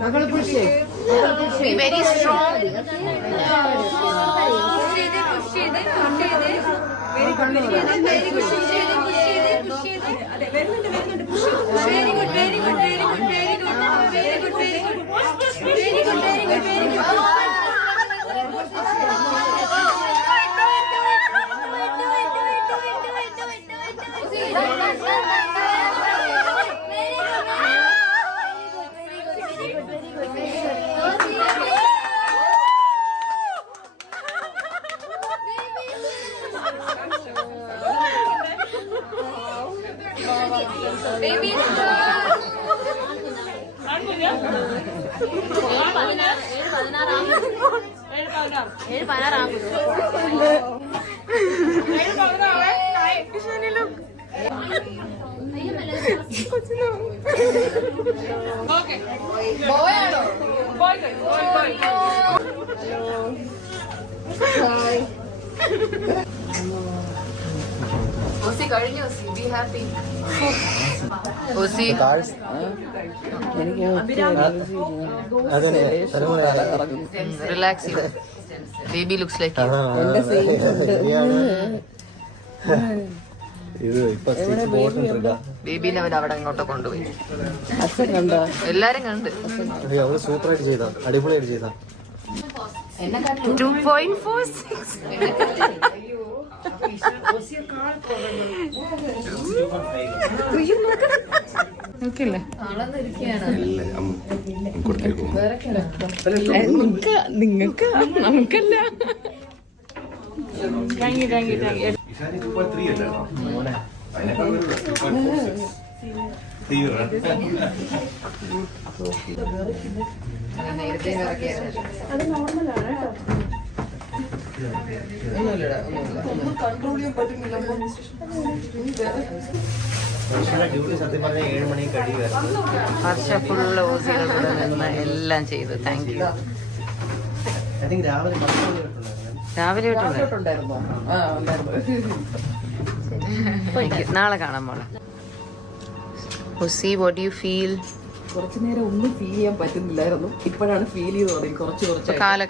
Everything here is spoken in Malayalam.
Be very strong. Baby Osi, കഴിഞ്ഞു Osi, be happy. Osi. Relax. Baby looks like you. ബേബിനെ അവർ അവിടെ അങ്ങോട്ട് കൊണ്ടുപോയി. എല്ലാരും കണ്ട് സൂപ്പറായിട്ട് ചെയ്താ, അടിപൊളിയായിട്ട് ചെയ്താ. 2.46. നിങ്ങൾക്ക് നമുക്കല്ല. നേരത്തെ അത് നോർമലാണ് കേട്ടോ. കൺട്രോൾ ചെയ്യാൻ പറ്റുന്നില്ല. വർഷ ഫുള്ള് ഓസിയുടെ കൂടെ നിന്ന് എല്ലാം ചെയ്തു. Thank you. രാവിലെ നാളെ കാണാൻ പോണം. Aussie, what you feel? കുറച്ചു നേരം ഒന്നും ഫീൽ ചെയ്യാൻ പറ്റുന്നില്ലായിരുന്നു. ഇപ്പോഴാണ് ഫീൽ ചെയ്ത് തുടങ്ങി. കുറച്ച് കാലൊക്കെ